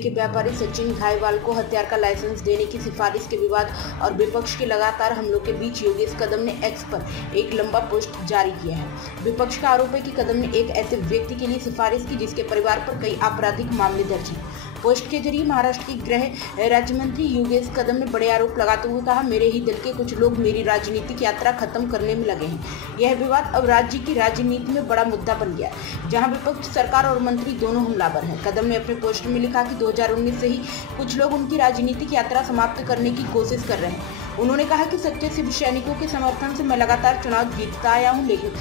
के व्यापारी सचिन घाईवाल को हथियार का लाइसेंस देने की सिफारिश के विवाद और विपक्ष के लगातार हमलों के बीच योगेश कदम ने एक्स पर एक लंबा पोस्ट जारी किया है। विपक्ष का आरोप है कि कदम ने एक ऐसे व्यक्ति के लिए सिफारिश की जिसके परिवार पर कई आपराधिक मामले दर्ज हैं। पोस्ट के जरिए महाराष्ट्र के गृह राज्य मंत्री योगेश कदम ने बड़े आरोप लगाते हुए कहा, मेरे ही दल के कुछ लोग मेरी राजनीतिक यात्रा खत्म करने में लगे हैं। यह विवाद अब राज्य की राजनीति में बड़ा मुद्दा बन गया है, जहां विपक्ष, सरकार और मंत्री दोनों हमलावर हैं। कदम ने अपने पोस्ट में लिखा कि 2019 से ही कुछ लोग उनकी राजनीतिक यात्रा समाप्त करने की कोशिश कर रहे हैं। उन्होंने कहा कि सच्चे शिव सैनिकों के समर्थन से मैं लगातार चुनाव जीतता आया हूँ, लेकिन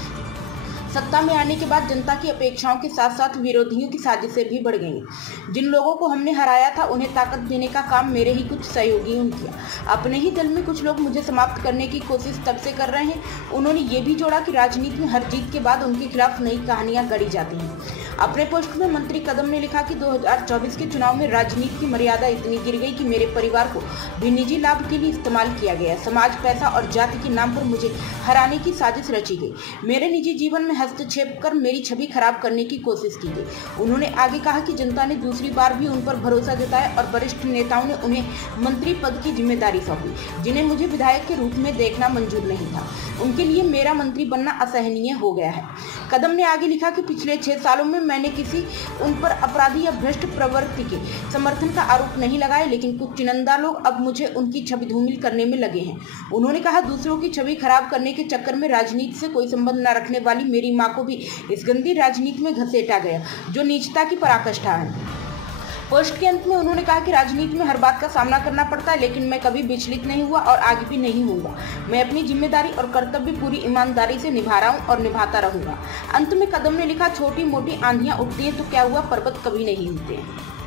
सत्ता में आने के बाद जनता की अपेक्षाओं के साथ साथ विरोधियों की साजिशें भी बढ़ गईं। जिन लोगों को हमने हराया था उन्हें ताकत देने का काम मेरे ही कुछ सहयोगियों ने किया। अपने ही दल में कुछ लोग मुझे समाप्त करने की कोशिश तब से कर रहे हैं। उन्होंने ये भी जोड़ा कि राजनीति में हर जीत के बाद उनके खिलाफ नई कहानियां गढ़ी जाती हैं। अपने पोस्ट में मंत्री कदम ने लिखा कि 2024 के चुनाव में राजनीति की मर्यादा इतनी गिर गई कि मेरे परिवार को भी निजी लाभ के लिए इस्तेमाल किया गया। समाज, पैसा और जाति के नाम पर मुझे हराने की साजिश रची गई। मेरे निजी जीवन में हस्तक्षेप कर मेरी छवि खराब करने की कोशिश की गई। उन्होंने आगे कहा कि जनता ने दूसरी बार भी उन पर भरोसा जताया और वरिष्ठ नेताओं ने उन्हें मंत्री पद की जिम्मेदारी सौंपी, जिन्हें मुझे विधायक के रूप में देखना मंजूर नहीं था। उनके लिए मेरा मंत्री बनना असहनीय हो गया है। कदम ने आगे लिखा कि पिछले 6 सालों में मैंने किसी उन पर अपराधी या भ्रष्ट प्रवृत्ति के समर्थन का आरोप नहीं लगाया, लेकिन कुछ चुनिंदा लोग अब मुझे उनकी छवि धूमिल करने में लगे हैं। उन्होंने कहा, दूसरों की छवि खराब करने के चक्कर में राजनीति से कोई संबंध न रखने वाली मेरी मां को भी इस गंदी राजनीति में घसीटा गया, जो नीचता की पराकाष्ठा है। पोस्ट के अंत में उन्होंने कहा कि राजनीति में हर बात का सामना करना पड़ता है, लेकिन मैं कभी विचलित नहीं हुआ और आगे भी नहीं होऊंगा। मैं अपनी जिम्मेदारी और कर्तव्य पूरी ईमानदारी से निभा रहा हूं और निभाता रहूंगा। अंत में कदम ने लिखा, छोटी मोटी आंधियां उठती हैं तो क्या हुआ, पर्वत कभी नहीं हिलते हैं।